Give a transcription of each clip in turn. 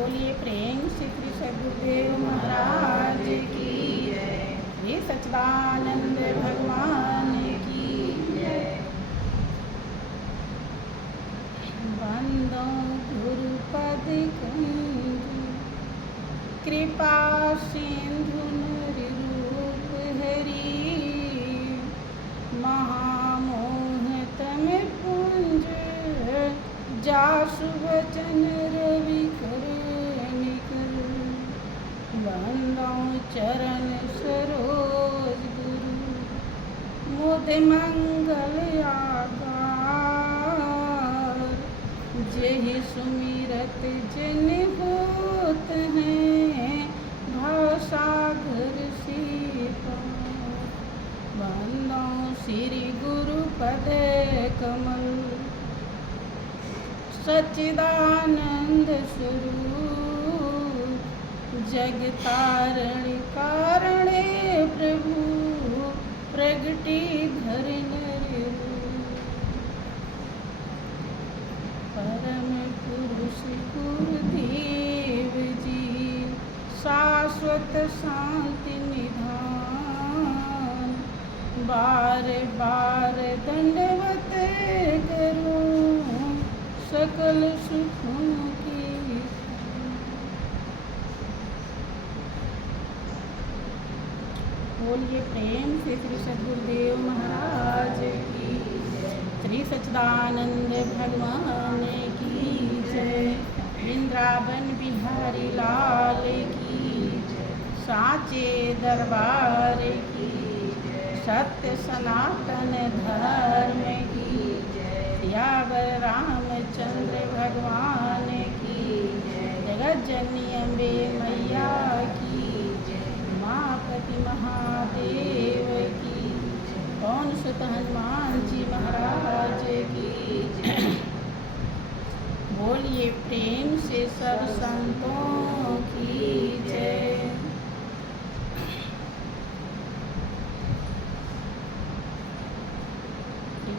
बोलिए प्रेम से श्री सद्गुरुदेव महाराज की जय। श्री सच्चिदानंद भगवान की जय। वंदो गुरुपद कुंज कृपा सिंधु रूप हरि महामोहतम पुंज जासु वचन रवि कर निकर वंदो चरण सरोज गुरु मुद मंगल आगार जेहि सुमिरत जन होत हैं भवसागर से पार। वंदो श्री गुरु पद कमल सच्चिदानंद स्वरूप जग तारण कारणे प्रभु प्रगति धरन परम पुरुष गुरुदेव जी शाश्वत शांति निधान बार बार दंडवत करूं सकल सुखों की। बोलिए प्रेम से श्री सद्गुरुदेव महाराज की जय। श्री सच्चिदानंद भगवान की जय। वृंदावन बिहारी लाल की जय। साचे दरबार की जय। सत्य सनातन धर्म की जय। सियावर रामचंद्र भगवान की जय। जगत जननी अम्बे मैया की जय। उमापति महादेव की जय। पवन सुत हनुमान जी महाराज की जय। बोलिए प्रेम से सब संतों की जय।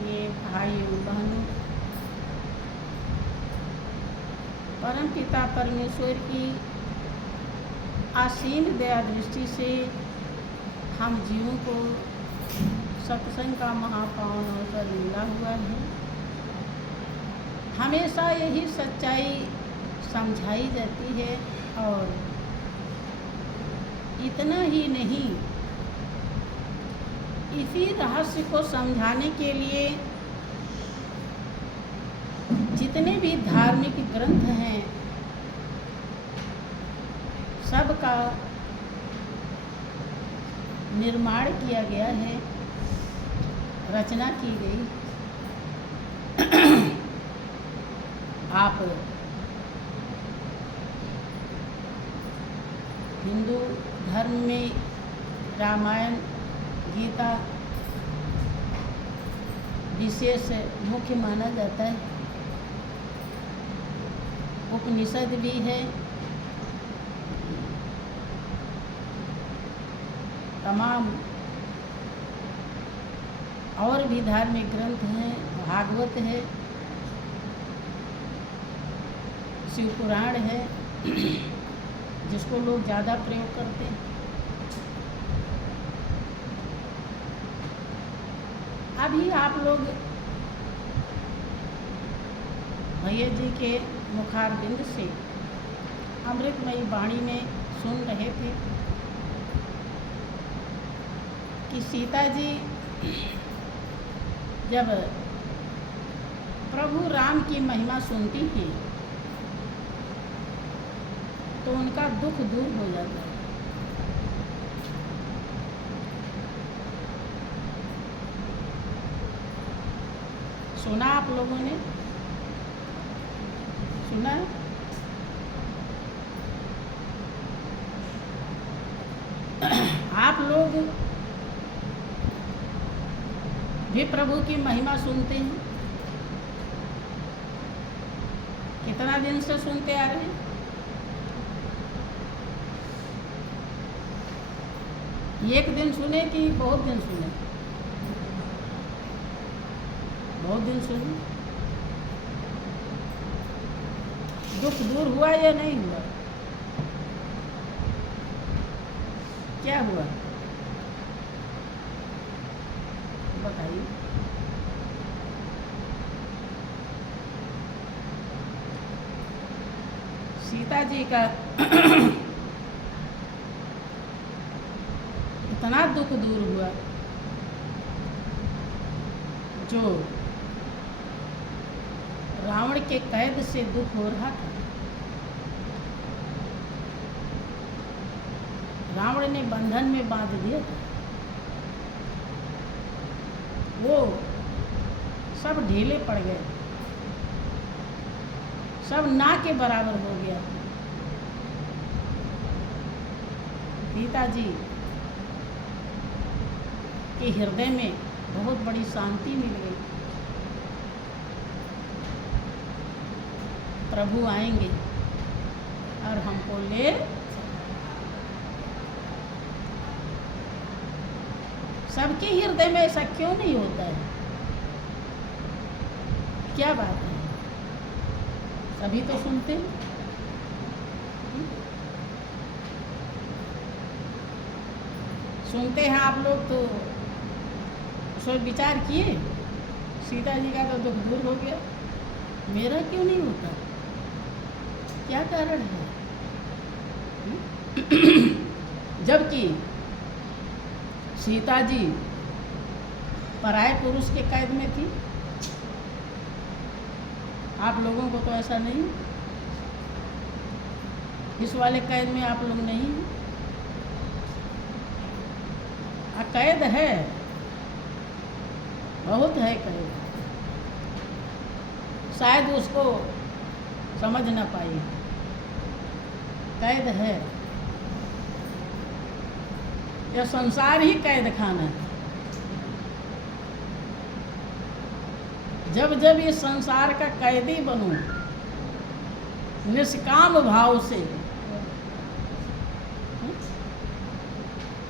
ये भाइयों बहनों, परम पिता परमेश्वर की असीम दया दृष्टि से हम जीवों को सत्संग का महापावन अवसर मिला हुआ है। हमेशा यही सच्चाई समझाई जाती है और इतना ही नहीं, इसी रहस्य को समझाने के लिए जितने भी धार्मिक ग्रंथ हैं सबका निर्माण किया गया है, रचना की गई। आप हिंदू धर्म में रामायण गीता विशेष मुख्य माना जाता है। उपनिषद भी है, तमाम और भी धार्मिक ग्रंथ हैं, भागवत है, शिव पुराण है जिसको लोग ज़्यादा प्रयोग करते हैं। अभी आप लोग भैया जी के मुखारबिंद से अमृतमयी वाणी में सुन रहे थे कि सीता जी जब प्रभु राम की महिमा सुनती थी तो उनका दुख दूर हो जाता है। सुना आप लोगों ने? सुना? आप लोग भी प्रभु की महिमा सुनते हैं? कितना दिन से सुनते आ रहे हैं? एक दिन सुने कि बहुत दिन सुने? बहुत दिन सुने। दुख दूर हुआ या नहीं हुआ? क्या हुआ बताइए। सीता जी का इतना दुख दूर हुआ जो रावण के कैद से दुख हो रहा था। रावण ने बंधन में बांध दिया था, वो सब ढीले पड़ गए, सब ना के बराबर हो गया। सीता जी के हृदय में बहुत बड़ी शांति मिल गई। प्रभु आएंगे और हमको ले, सबके हृदय में ऐसा क्यों नहीं होता है? क्या बात है? सभी तो सुनते हैं। सुनते हैं आप लोग, तो सोच विचार किए, सीता जी का तो दुख दूर हो गया, मेरा क्यों नहीं होता? क्या कारण है? जबकि सीता जी पराये पुरुष के कैद में थी, आप लोगों को तो ऐसा नहीं, इस वाले कैद में आप लोग नहीं। कैद है, बहुत है कैद, शायद उसको समझ ना पाई। कैद है, यह संसार ही कैद खाना है। जब जब ये संसार का कैदी बनूं, निष्काम भाव से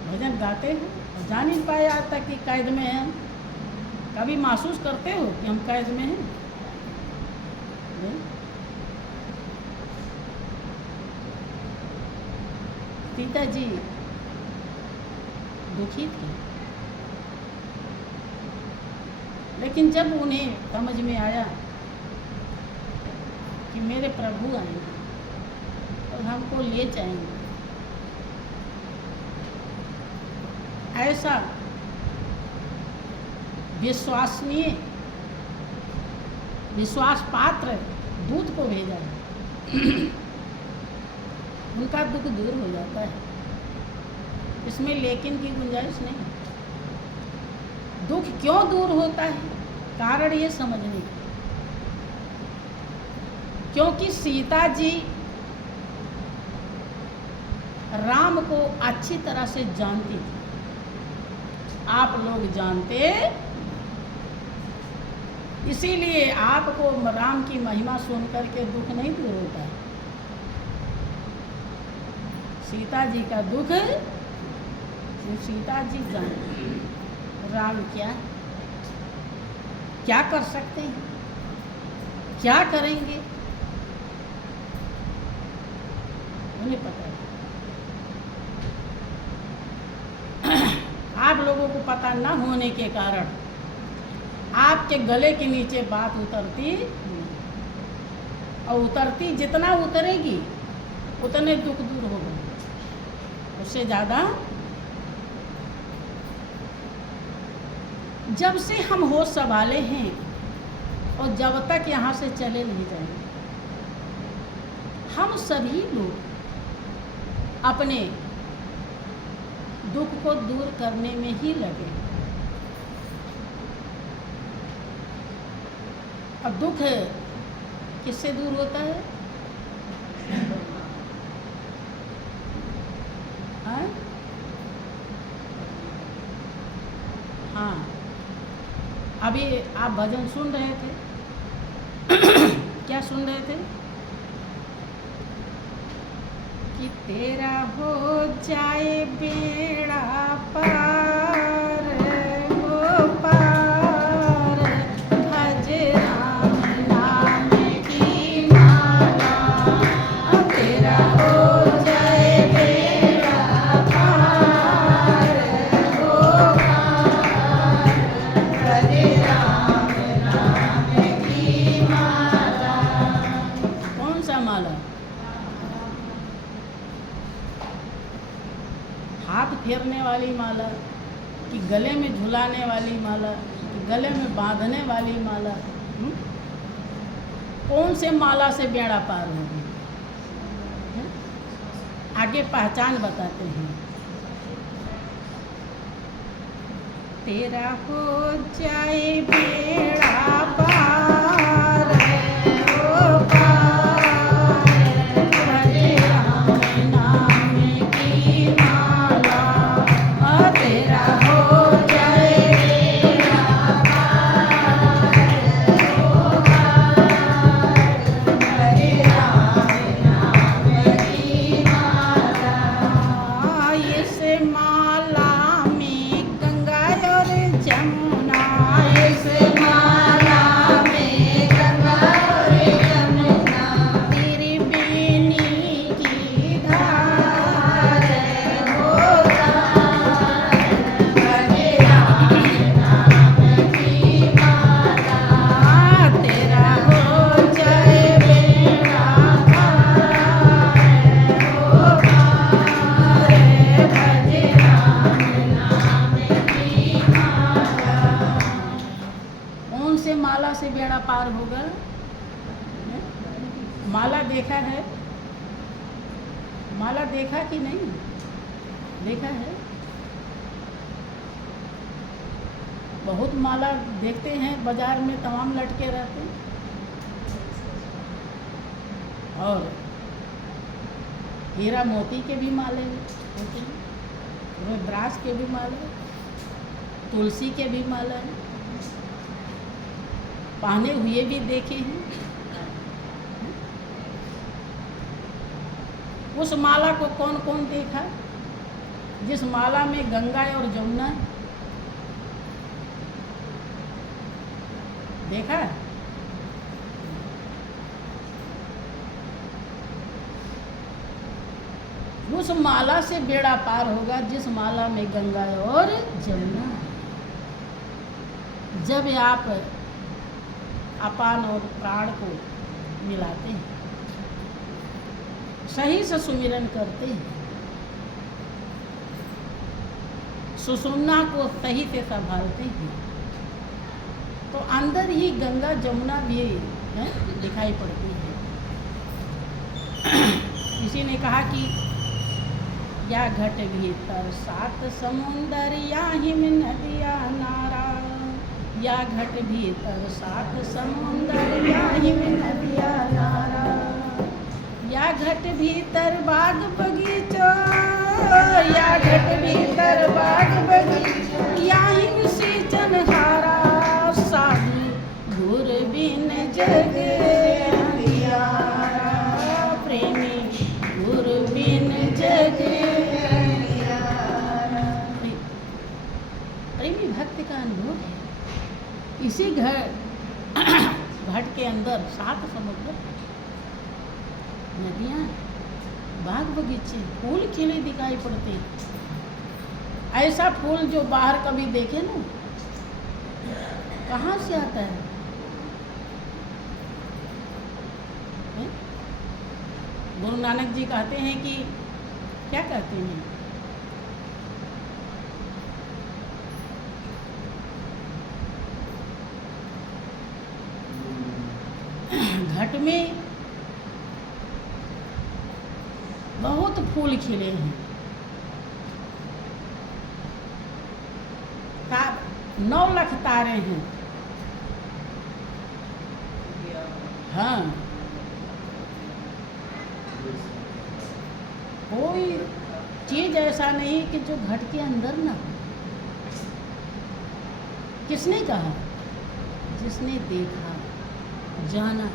भजन गाते हैं, जान नहीं पाए आज तक कि कैद में हैं। कभी महसूस करते हो कि हम कैद में हैं? सीता जी दुखी थी, लेकिन जब उन्हें समझ में आया कि मेरे प्रभु आएंगे और हमको ले जाएंगे, ऐसा विश्वसनीय, विश्वास पात्र दूत को भेजा है, उनका दुख दूर हो जाता है। इसमें लेकिन की गुंजाइश नहीं। दुख क्यों दूर होता है? कारण ये समझने की, क्योंकि सीता जी राम को अच्छी तरह से जानती थी। आप लोग जानते, इसीलिए आपको राम की महिमा सुन करके दुख नहीं दूर होता है। सीता जी का दुख सीता जी जानती, राम क्या कर सकते हैं, क्या करेंगे, उन्हें पता है। आप लोगों को पता न होने के कारण आपके गले के नीचे बात उतरती, और उतरती जितना उतरेगी उतने दुख दूर होगा, उससे ज़्यादा। जब से हम होश संभाले हैं और जब तक यहाँ से चले नहीं जाएंगे, हम सभी लोग अपने दुख को दूर करने में ही लगे। अब दुख किससे दूर होता है? हाँ, अभी आप भजन सुन रहे थे। क्या सुन रहे थे? कि तेरा हो जाए बेड़ा पार, हो पार, भज राम नाम की माला, फेरने वाली माला, कि गले में झुलाने वाली माला, कि गले में बांधने वाली माला? कौन से माला से बेड़ा पार होगी? आगे पहचान बताते हैं। तेरा हो जाए बेड़ा पार, ओ पार, भजे राम नाम की माला। तेरा हो जाए बेड़ा पार, ओ पार, भजे राम नाम की माला। इस माला में गंगा और जमुना, इस माला में गंगा और जमुना, तेरी बेनी की धार हो धार, भजे राम नाम की माला। तेरा हो जाए बेड़ा पार, ओ पार, भजे राम नाम की माला। कौन से माला से बेड़ा पार होगा? माला देखा है? माला देखा कि नहीं? देखा है? बहुत माला देखते हैं बाजार में, तमाम लटके रहते हैं। और हीरा मोती के भी माले होते हैं, रुद्राक्ष के भी माले, तुलसी के भी माला है, पहने हुए भी देखे हैं। उस माला को कौन कौन देखा जिस माला में गंगा और जमुना है? देखा? उस माला से बेड़ा पार होगा जिस माला में गंगा और जमुना है। जब आप अपान और प्राण को मिलाते हैं, सही से सुमिरन करते हैं, सुषुम्ना को सही से संभालते हैं, तो अंदर ही गंगा जमुना भी है दिखाई पड़ती है। किसी ने कहा कि या घट भीतर सात समुंदर, या हिम नदिया नारा, या घट भीतर सात समुंदर, या हिम नदिया नारा, या घट भीतर बाग बगीचो, या घट भीतर बाग बगीचो, या हिम सिंचन हारा, साधु गुर बिन जग अंधियारा, प्रेमी गुर बिन जग अंधियारा। प्रेमी भक्त का अनुभव है। इसी घट के अंदर सात समुद्र, नदियाँ, बाग बगीचे, फूल खिले दिखाई पड़ते हैं। ऐसा फूल जो बाहर कभी देखे ना, कहाँ से आता है? गुरु नानक जी कहते हैं कि क्या कहते हैं? घट में बहुत फूल खिले हैं, 9 लाख तारे हैं। हाँ, कोई चीज ऐसा नहीं कि जो घट के अंदर ना हो। किसने कहा? जिसने देखा, जाना।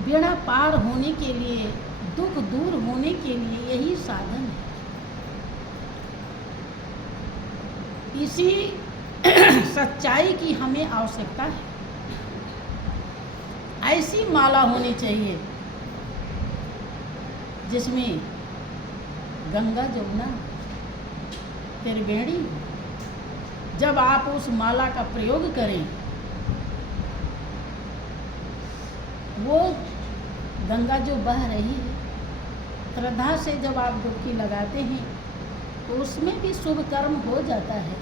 बेड़ा पार होने के लिए, दुख दूर होने के लिए यही साधन है। इसी सच्चाई की हमें आवश्यकता है। ऐसी माला होनी चाहिए जिसमें गंगा जमुना त्रिवेणी। जब आप उस माला का प्रयोग करें, वो गंगा जो बह रही है, श्रद्धा से जब आप डुबकी लगाते हैं तो उसमें भी शुभ कर्म हो जाता है।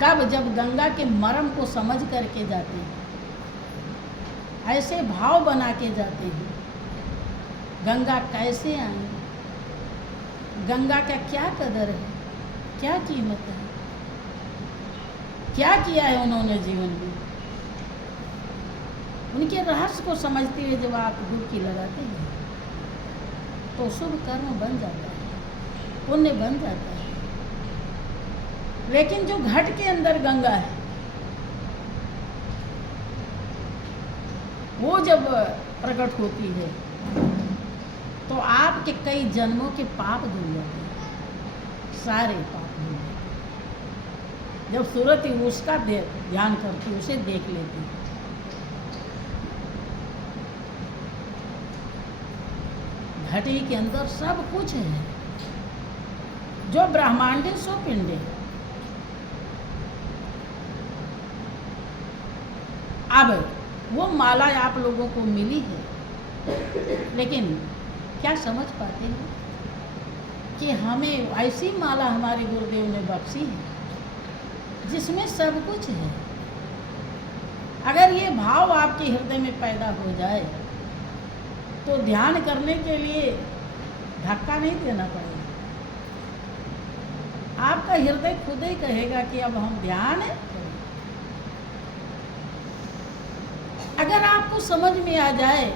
कब? जब गंगा के मर्म को समझ करके जाते हैं, ऐसे भाव बना के जाते हैं। गंगा कैसे आई, गंगा का क्या कदर है, क्या कीमत है, क्या किया है उन्होंने जीवन में, उनके रहस्य को समझते हुए जब आप डुबकी लगाते हैं तो शुभ कर्म बन जाता है, पुण्य बन जाता है। लेकिन जो घट के अंदर गंगा है वो जब प्रकट होती है तो आपके कई जन्मों के पाप धुल जाते हैं, सारे पाप धुल जाते हैं। जब सूरत उसका ध्यान करती, उसे देख लेती, घटी के अंदर सब कुछ है, जो ब्रह्मांडे सो पिंडे। अब वो माला आप लोगों को मिली है, लेकिन क्या समझ पाते हैं कि हमें ऐसी माला हमारे गुरुदेव ने बख्शी है जिसमें सब कुछ है। अगर ये भाव आपके हृदय में पैदा हो जाए तो ध्यान करने के लिए धक्का नहीं देना पड़ेगा, आपका हृदय खुद ही कहेगा कि अब हम ध्यान करें। अगर आपको समझ में आ जाए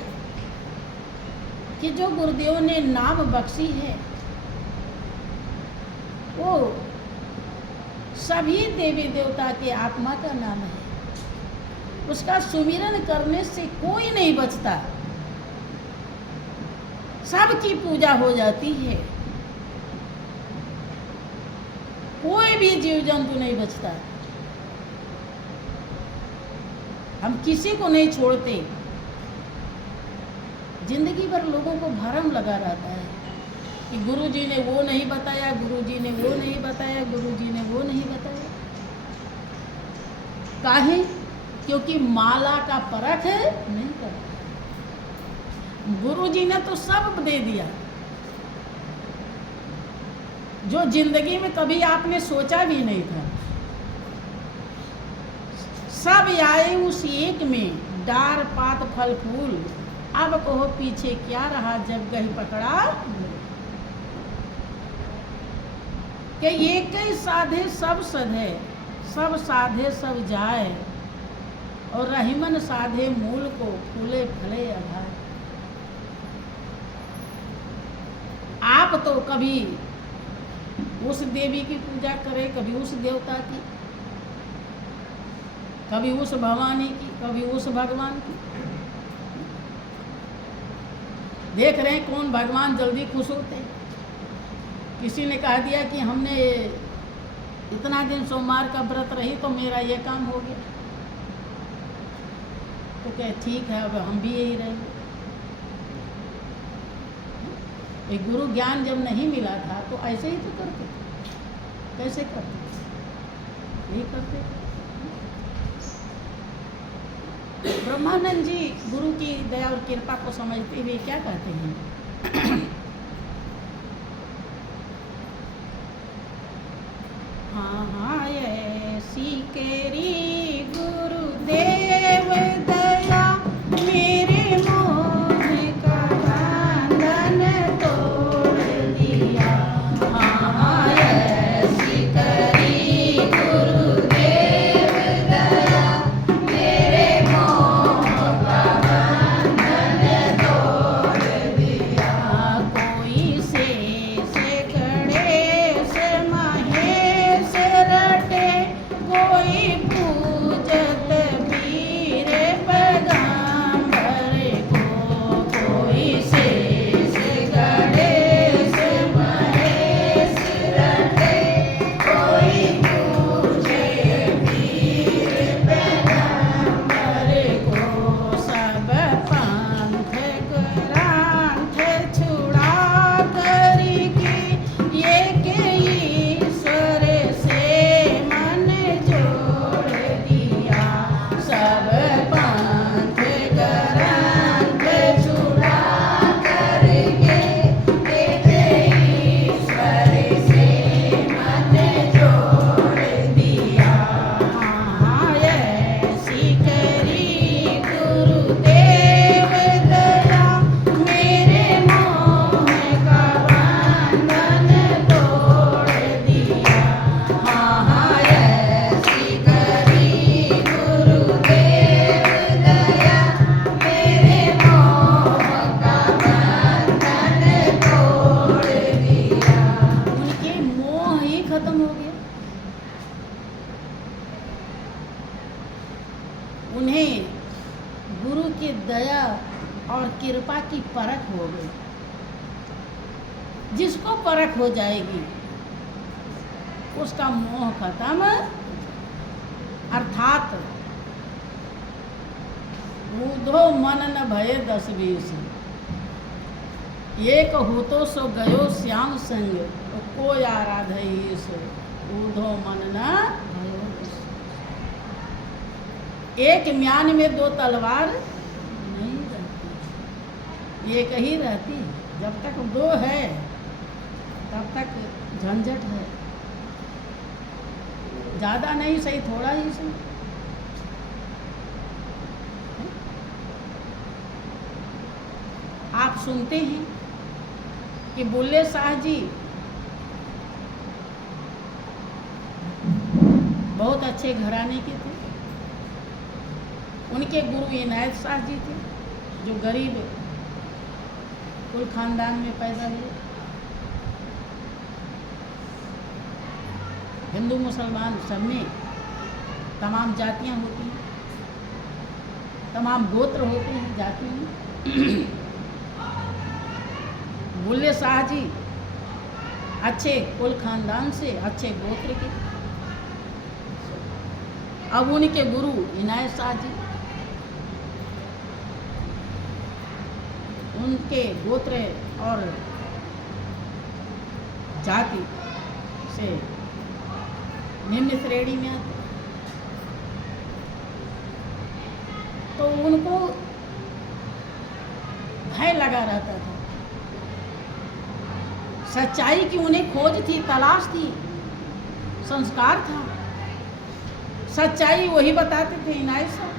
कि जो गुरुदेव ने नाम बख्शी है वो सभी देवी देवता के आत्मा का नाम है, उसका सुमिरन करने से कोई नहीं बचता, सबकी पूजा हो जाती है, कोई भी जीव जंतु नहीं बचता। हम किसी को नहीं छोड़ते। जिंदगी भर लोगों को भरम लगा रहता है कि गुरुजी ने वो नहीं बताया, गुरुजी ने वो नहीं बताया, गुरुजी ने वो नहीं बताया। काहे? क्योंकि माला का परख नहीं करता। गुरुजी ने तो सब दे दिया जो जिंदगी में कभी आपने सोचा भी नहीं था। सब आए उस एक में, डार पात फल फूल, अब कहो पीछे क्या रहा जब गही पकड़ा। कि एक ही साधे सब सधे, सब साधे सब जाए, और रहीमन साधे मूल को फूले फले अभाए। आप तो कभी उस देवी की पूजा करें, कभी उस देवता की, कभी उस भवानी की, कभी उस भगवान की। देख रहे हैं कौन भगवान जल्दी खुश होते हैं। किसी ने कह दिया कि हमने इतना दिन सोमवार का व्रत रही तो मेरा ये काम हो गया, तो कहे ठीक है अब हम भी यही रहेंगे। एक गुरु ज्ञान जब नहीं मिला था तो ऐसे ही तो करते थे। कैसे करते? नहीं करते। ब्रह्मानंद जी गुरु की दया और कृपा को समझते हुए क्या कहते हैं? हाँ हाँ ऐसी केरी गुरुदेव दया, मेरे मोह का बंधन तोड़ दिया। हाँ हाँ ऐसी करी गुरुदेव दया, मेरे मोह का बंधन तोड़ दिया। कोई से गणेश महेश रटे, कोई दया और कृपा की परख हो गई। जिसको परख हो जाएगी उसका मोह खत्म, अर्थात ऊधो मन न भये 10-20, एक हो तो सो गयो श्याम संग, तो कोई आराधई सो ऊधो मन न भयो 10। एक म्यान में 2 तलवार नहीं रहती, एक ही रहती। जब तक 2 है तब तक झंझट है, ज़्यादा नहीं सही, थोड़ा ही सही। आप सुनते हैं कि बुल्ले शाह जी बहुत अच्छे घराने के थे। उनके गुरु इनायत शाह जी थे, जो गरीब कुल खानदान में पैदा हुए। हिंदू मुसलमान सब में तमाम जातियां होती हैं, तमाम गोत्र होते हैं जातियों में। बुल्ले शाह जी अच्छे कुल खानदान से, अच्छे गोत्र के। अब उनके गुरु इनायत शाह जी, उनके गोत्र और जाति से निम्न श्रेणी में आते, तो उनको भय लगा रहता था। सच्चाई की उन्हें खोज थी, तलाश थी, संस्कार था। सच्चाई वही बताते थे इनायत साहब,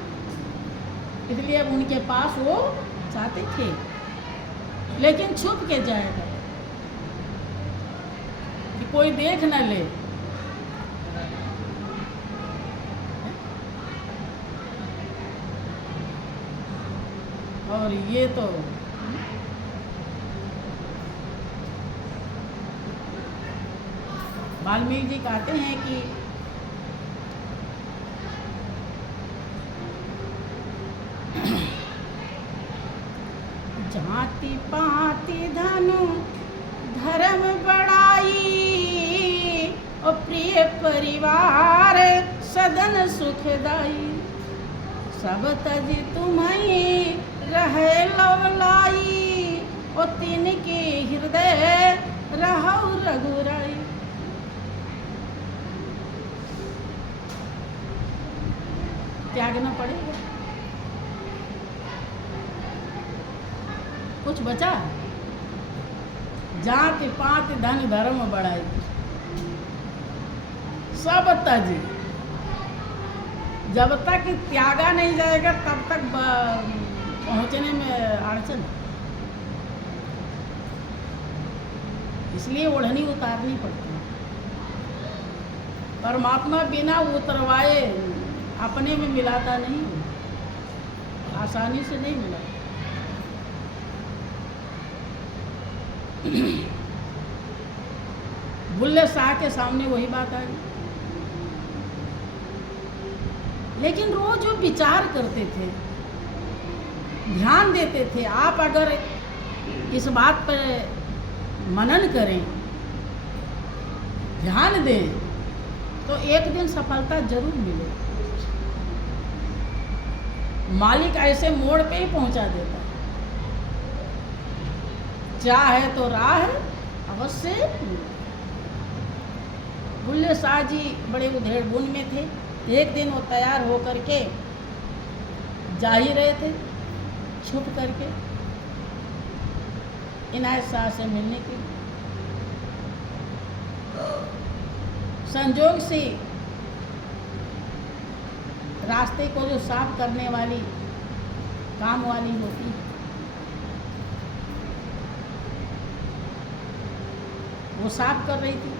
इसलिए अब उनके पास वो चाहते थे, लेकिन छुप के जाएगा कि कोई देख न ले। और ये तो वाल्मीकि जी कहते हैं कि जाति पाति धनु धर्म बड़ाई, और प्रिय परिवार सदन सुखदाई, सब तज तुम्हें रहे लवलाई, और तिनके हृदय रहौ रघुराई। त्यागना पड़ेगा, कुछ बचा? जाति पाति धन धर्म बढ़ाई, सब तज। जब तक त्यागा नहीं जाएगा तब तक पहुंचने में अड़चन। इसलिए ओढ़नी उतारनी पड़ती है। परमात्मा बिना उतरवाए अपने में मिलाता नहीं, आसानी से नहीं मिला। बुल्ले शाह के सामने वही बात आ गई, लेकिन रोज वो विचार करते थे, ध्यान देते थे। आप अगर इस बात पर मनन करें, ध्यान दें, तो एक दिन सफलता जरूर मिलेगी। मालिक ऐसे मोड़ पे ही पहुंचा देता है। चाहे तो राह अवश्य। बुल्ले शाह जी बड़े उधेड़ बुन में थे। एक दिन वो तैयार होकर के जा ही रहे थे, छुप करके इनायत शाह से मिलने के लिए। संजोग से रास्ते को जो साफ करने वाली काम वाली होती है, वो साफ कर रही थी,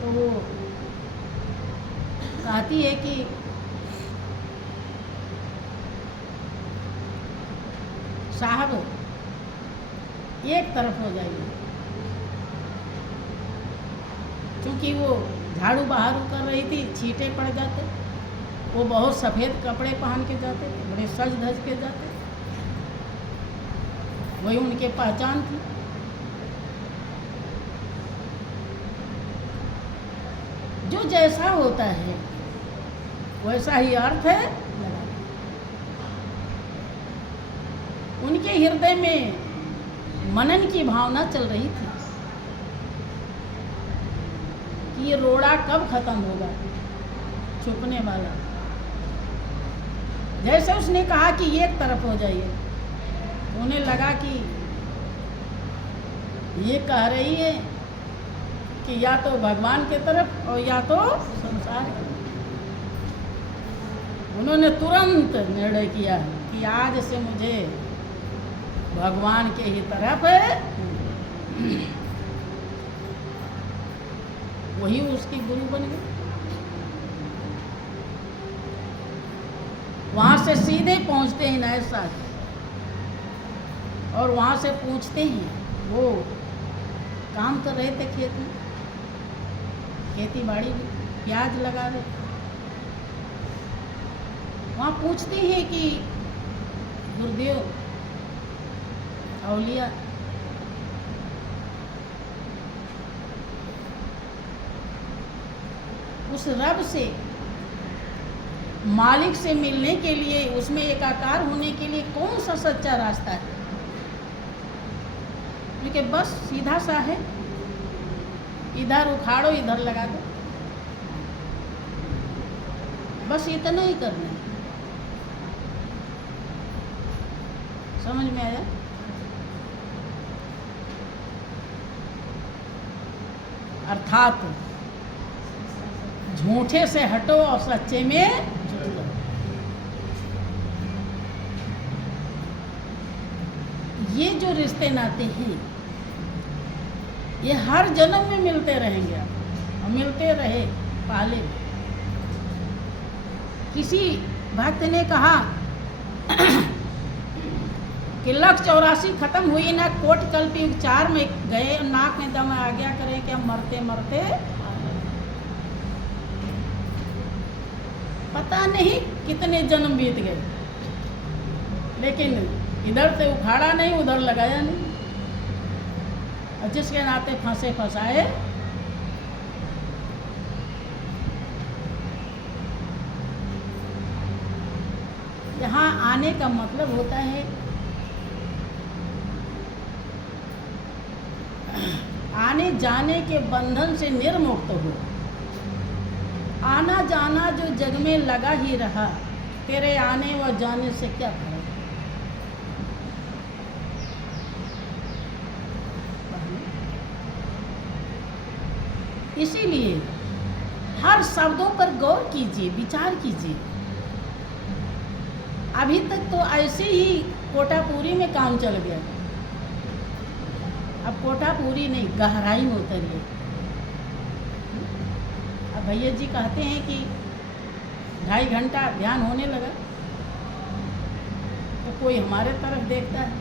तो वो कहती है कि साहब एक तरफ हो जाइए, क्योंकि वो झाड़ू बहारू कर रही थी, छींटे पड़ जाते। वो बहुत सफ़ेद कपड़े पहन के जाते थे, बड़े सज धज के जाते थे, वही उनके पहचान थी। जो जैसा होता है वैसा ही अर्थ है। उनके हृदय में मनन की भावना चल रही थी कि ये रोड़ा कब खत्म होगा, छुपने वाला। जैसे उसने कहा कि एक तरफ हो जाइए, उन्हें लगा कि ये कह रही है कि या तो भगवान के तरफ और या तो संसार। उन्होंने तुरंत निर्णय किया कि आज से मुझे भगवान के ही तरफ वही उसकी गुरु बन गई। वहाँ से सीधे पहुँचते हैं नायब साहब और वहाँ से पूछते हैं, वो काम कर रहे थे खेत में, खेती बाड़ी में प्याज लगा रहे। वहाँ पूछते हैं कि गुरुदेव औलिया उस रब से, मालिक से मिलने के लिए, उसमें एकाकार होने के लिए कौन सा सच्चा रास्ता है? क्योंकि बस सीधा सा है, इधर उखाड़ो इधर लगा दो, बस इतना ही करना है। समझ में आया? अर्थात झूठे से हटो और सच्चे में जुड़ जाओ। ये जो रिश्ते नाते हैं ये हर जन्म में मिलते रहेंगे और मिलते रहे। पहले किसी भक्त ने कहा कि 184 खत्म हुई ना, कोट कल्पी 4 में गए, नाक में दम आ गया, करें क्या मरते मरते पता नहीं कितने जन्म बीत गए, लेकिन इधर से उखाड़ा नहीं, उधर लगाया नहीं, और जिसके नाते फंसे फंसाए। यहाँ आने का मतलब होता है आने जाने के बंधन से निर्मुक्त हो। आना जाना जो जग में लगा ही रहा, तेरे आने व जाने से क्या फर्क? इसीलिए हर शब्दों पर गौर कीजिए, विचार कीजिए। अभी तक तो ऐसे ही कोटापूरी में काम चल गया, अब कोटापूरी नहीं, गहराई में उतरिए। अब भैया जी कहते हैं कि 2.5 घंटा ध्यान होने लगा, तो कोई हमारे तरफ देखता है,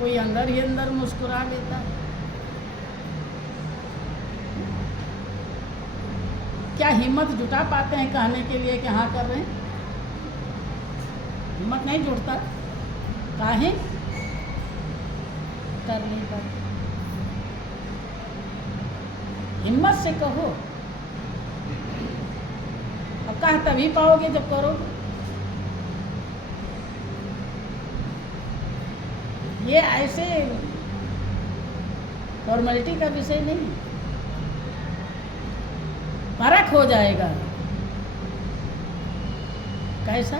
कोई अंदर ही अंदर मुस्कुरा लेता है। क्या हिम्मत जुटा पाते हैं कहने के लिए कि हाँ कर रहे हैं? हिम्मत नहीं जुटता, काहे कर नहीं पाते। हिम्मत से कहो, अब कहा तभी पाओगे जब करोगे। ये ऐसे फॉर्मेलिटी का विषय नहीं, फर्क हो जाएगा। कैसा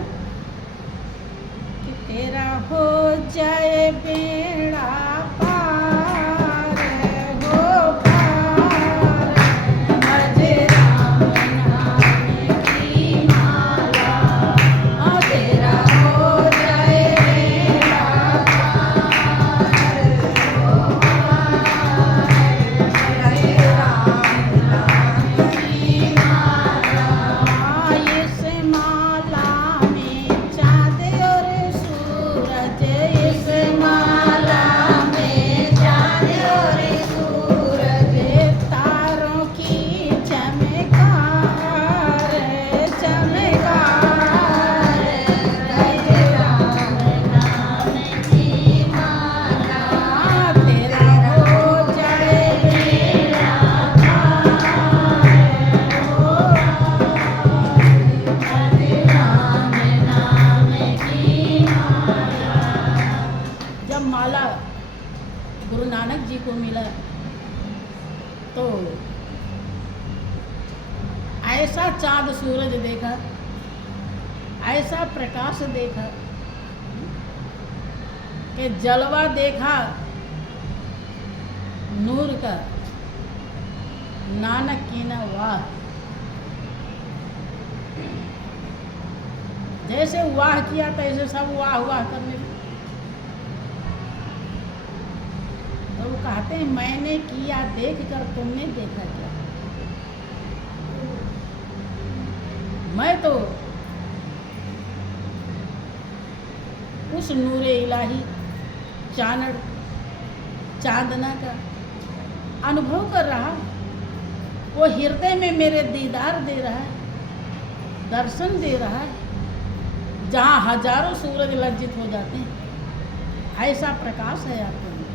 कि तेरा हो जाए बेड़ा पार, हो पार, भजे राम नाम की माला। हाँ, तेरा हो जाए बेड़ा पार, हो पार, भजे राम नाम की माला। इस माला में चाँद और सूरज, इस माला में नानक जी को मिला तो ऐसा चाँद सूरज देखा, ऐसा प्रकाश देखा कि जलवा देखा नूर का, नानक की ना वाह। जैसे वाह किया तैसे सब वाह वाह करने लगे। तो वो कहते हैं मैंने किया देख कर तुमने देखा क्या? मैं तो उस नूरे इलाही चांदना का अनुभव कर रहा, वो हृदय में मेरे दीदार दे रहा है, दर्शन दे रहा है, जहाँ हजारों सूरज लज्जित हो जाते हैं। ऐसा प्रकाश है आपके अंदर।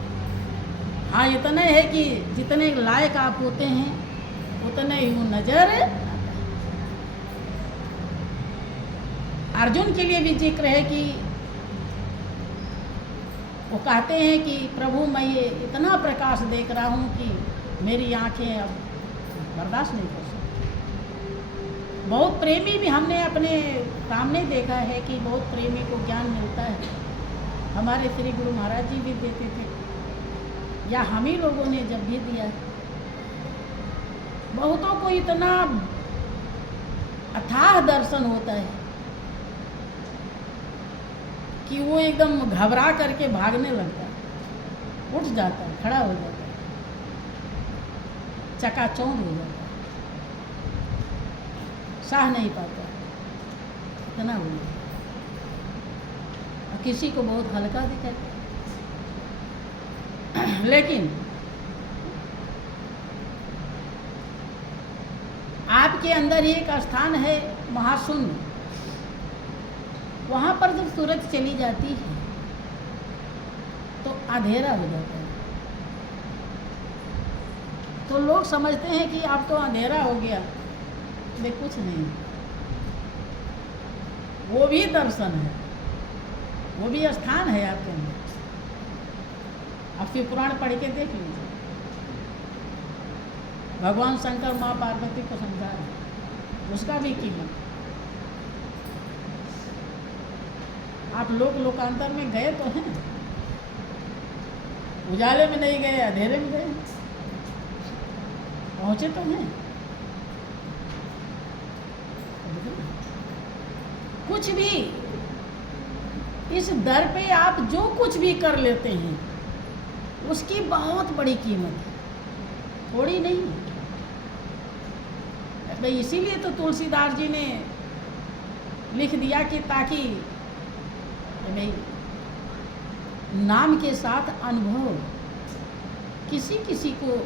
हाँ, इतना है कि जितने लायक आप होते हैं उतने ही नजर आता है। अर्जुन के लिए भी जिक्र है कि वो कहते हैं कि प्रभु मैं ये इतना प्रकाश देख रहा हूँ कि मेरी आंखें अब बर्दाश्त नहीं कर सकती। बहुत प्रेमी भी हमने अपने सामने देखा है कि बहुत प्रेमी को ज्ञान मिलता है। हमारे श्री गुरु महाराज जी भी देते थे, या हम ही लोगों ने जब भी दिया। बहुतों को इतना अथाह दर्शन होता है कि वो एकदम घबरा करके भागने लगता है, उठ जाता है, खड़ा हो जाता है, चकाचौंध हो जाता है, सह नहीं पाता, इतना हो जाता है। और किसी को बहुत हल्का दिखाता है। लेकिन आपके अंदर एक स्थान है महाशून्य, वहाँ पर जब सूरज चली जाती है तो अंधेरा हो जाता है। तो लोग समझते हैं कि अब तो अंधेरा हो गया, लेकिन कुछ नहीं, वो भी दर्शन है, वो भी स्थान है आपके अंदर। आप शिव पुराण पढ़ के देख लीजिए, भगवान शंकर माँ पार्वती को समझा रहे, उसका भी कीमत। आप लोकांतर में गए तो हैं, उजाले में नहीं गए, अंधेरे में गए, पहुंचे तो हैं। कुछ भी इस दर पे आप जो कुछ भी कर लेते हैं उसकी बहुत बड़ी कीमत है, थोड़ी नहीं। भाई इसीलिए तो तुलसीदास जी ने लिख दिया कि ताकि भाई नाम के साथ अनुभव किसी किसी को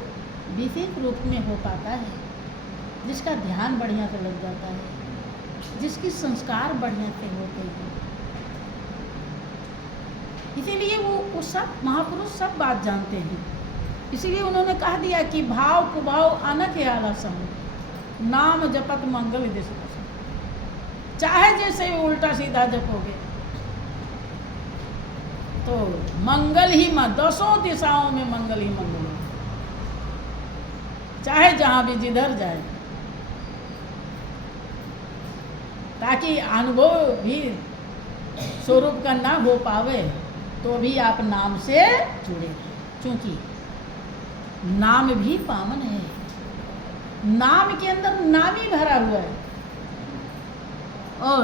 विशेष रूप में हो पाता है, जिसका ध्यान बढ़िया से लग जाता है, जिसके संस्कार बढ़िया से होते हैं। इसीलिए वो सब महापुरुष सब बात जानते हैं। इसीलिए उन्होंने कह दिया कि भाव कुभाव अनक आलसम, नाम जपत मंगल दिश। चाहे जैसे उल्टा सीधा जपोगे तो मंगल ही दसों दिशाओं में मंगल ही मंगल है, चाहे जहाँ भी जिधर जाए, ताकि अनुभव भी स्वरूप का ना हो पावे तो भी आप नाम से जुड़े, क्योंकि नाम भी पावन है। नाम के अंदर नाम ही भरा हुआ है। और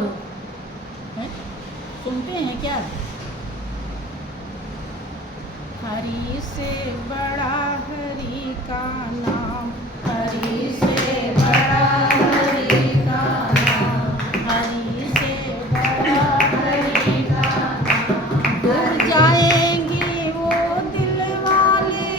सुनते हैं क्या, हरि से बड़ा हरि का नाम, हरि से बड़ा हरि का नाम, हरि से बड़ा हरि का नाम। डूब जाएंगे वो दिल वाले,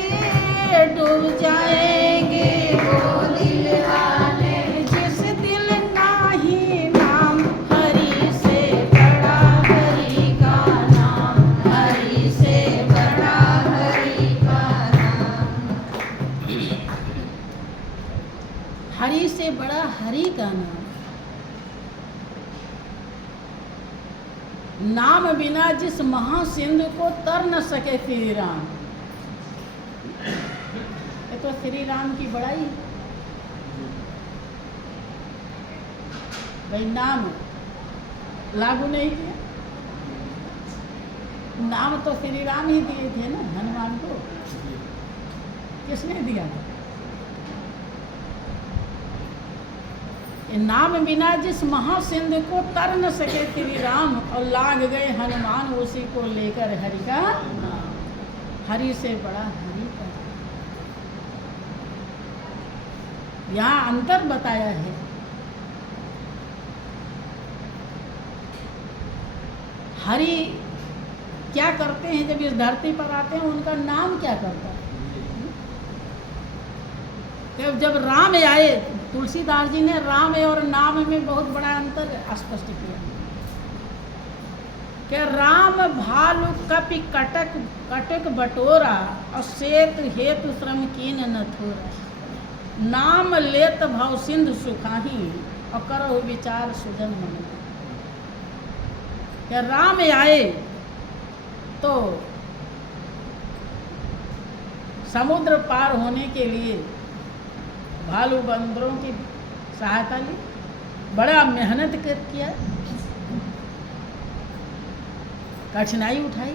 डूब जाएंगे वो दिल वाले, जिस दिल नाही नाम, हरि से बड़ा हरि का नाम, हरि से बड़ा हरि का नाम, हरि से बड़ा हरि का नाम। नाम बिना जिस महासिंधु को तर न सके श्री राम, श्री राम की बड़ाई। भाई नाम लागू नहीं किया, नाम तो श्री राम ही दिए थे ना हनुमान को, किसने दिया था? नाम बिना जिस महासिंधु को तर न सके श्री राम, और लाग गए हनुमान उसी को लेकर हरि का, हरि से बड़ा हरि का। यहाँ अंतर बताया है। हरि क्या करते हैं जब इस धरती पर आते हैं, उनका नाम क्या करता है? जब राम आए, तुलसीदास जी ने राम और नाम में बहुत बड़ा अंतर स्पष्ट किया कि राम भालु कपि कटक कटक बटोरा, और सेतु हेतु श्रम कीन न थोरा। नाम लेत भव सिंधु सुखाही, और करो विचार सुजन मन। कि राम आए तो समुद्र पार होने के लिए भालू बंदरों की सहायता ली, बड़ा मेहनत किया, कठिनाई उठाई।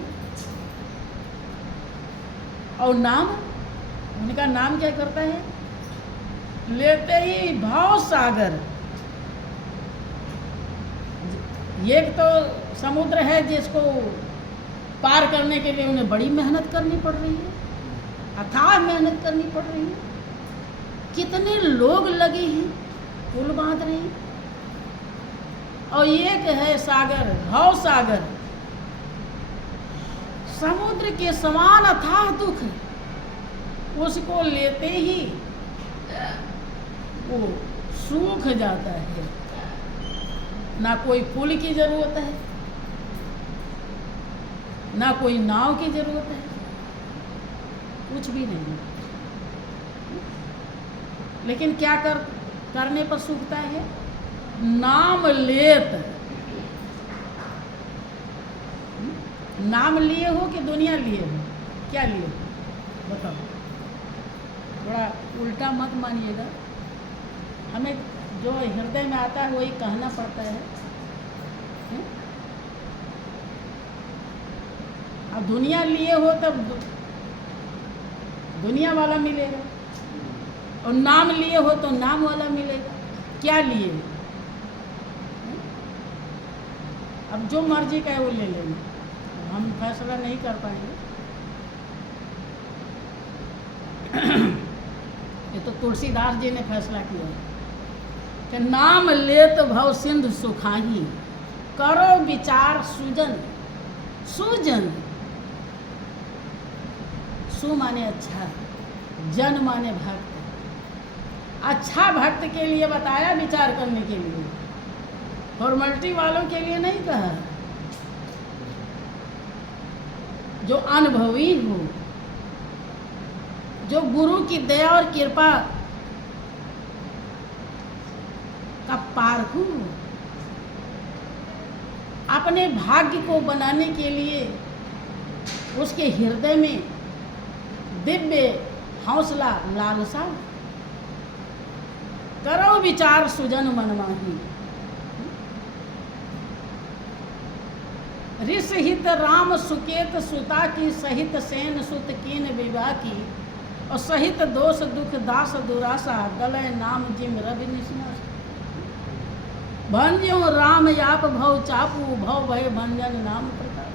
और नाम, उनका नाम क्या करता है? लेते ही भाव सागर। एक तो समुद्र है जिसको पार करने के लिए उन्हें बड़ी मेहनत करनी पड़ रही है, अथाह मेहनत करनी पड़ रही है। कितने लोग लगे हैं पुल बांध रहे हैं। और एक है सागर, भाव सागर, समुद्र के समान अथाह दुख, उसको लेते ही वो सूख जाता है। ना कोई पुल की जरूरत है, ना कोई नाव की जरूरत है, कुछ भी नहीं। लेकिन क्या करने पर सूखता है? नाम लेत। नाम लिए हो कि दुनिया लिए हो? क्या लिए हो बताओ? थोड़ा उल्टा मत मानिएगा, हमें जो हृदय में आता है वही कहना पड़ता है। अब दुनिया लिए हो तब दुनिया वाला मिलेगा, और नाम लिए हो तो नाम वाला मिलेगा। क्या लिए? अब जो मर्जी का है वो ले लेंगे, हम फैसला नहीं कर पाएंगे। ये तो तुलसीदास जी ने फैसला किया कि नाम लेत भव सिंधु सुखाही, करो विचार सुजन। सुजन, सु माने अच्छा, जन माने भक्त। अच्छा भक्त के लिए बताया, विचार करने के लिए, फॉर्मेलिटी वालों के लिए नहीं कहा। जो अनुभवी हो, जो गुरु की दया और कृपा का पारखू हो, अपने भाग्य को बनाने के लिए उसके हृदय में दिव्य हौसला, लालसा। करो विचार सुजन मनमाही। ऋष हित राम सुकेत सुता की, सहित सेन सुत कीन विवाह की, और सहित दोष दुख दास दुरासा, गलय नाम जिम रवि निस्नास। भंजो राम याप भव चापू, भव भय भंजन नाम प्रताप।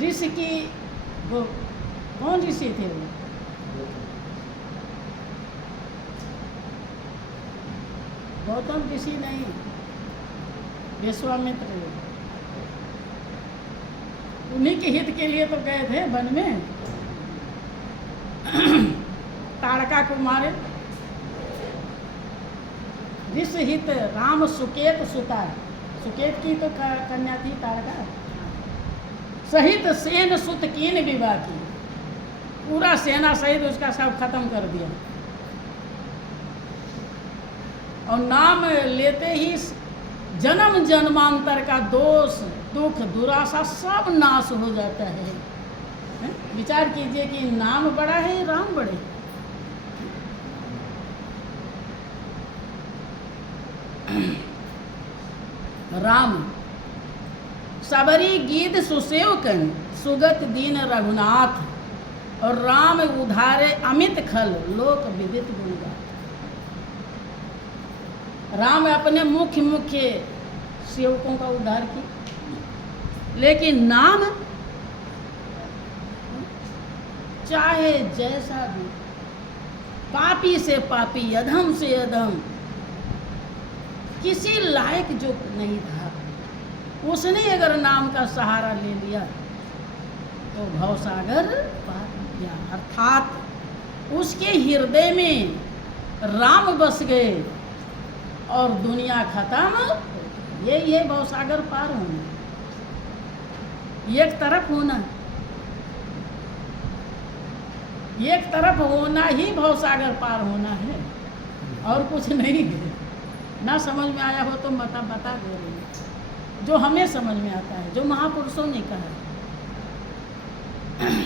ऋषि की वो कौन ऋषि थे? वो गौतम ऋषि नहीं, विश्वामित्र। उन्हीं के हित के लिए तो गए थे वन में, ताड़का को मारे। ऋषि हित राम सुकेत सुता, सुकेत की तो कन्या थी ताड़का। सहित सेन सुत कीन विवाह की, पूरा सेना सहित उसका सब खत्म कर दिया। और नाम लेते ही जन्म जन्मांतर का दोष दुख दुराशा सब नाश हो जाता है। हैं? विचार कीजिए कि नाम बड़ा है राम बड़े। राम सबरी गीत सुसेवकन सुगत दीन रघुनाथ और राम उधारे अमित खल लोक विदित गुणगाथ। राम अपने मुख्य सेवकों का उद्धार किया, लेकिन नाम चाहे जैसा भी, पापी से पापी अधम से अधम, किसी लायक जो नहीं था, उसने अगर नाम का सहारा ले लिया तो भवसागर पार किया। अर्थात उसके हृदय में राम बस गए और दुनिया खत्म। यही है भवसागर पार होना, एक तरफ होना, एक तरफ होना ही भवसागर पार होना है और कुछ नहीं है। ना समझ में आया हो तो बता दे रही हूँ, जो हमें समझ में आता है, जो महापुरुषों ने कहा है।